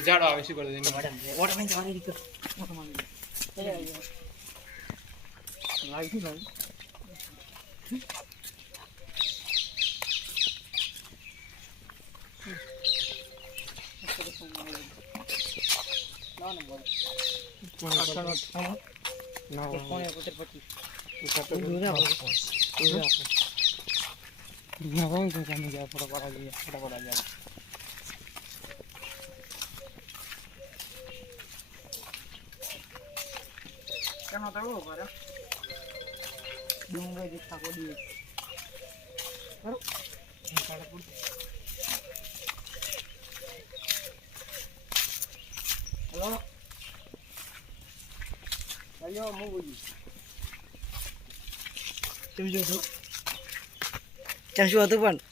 ઝાડો આવે શું કરી દે ઓર્ડર નહીં જવાની રીતે લાગી લાગી હેલો અલ્યો હું બોલું કેમ શું હતું પણ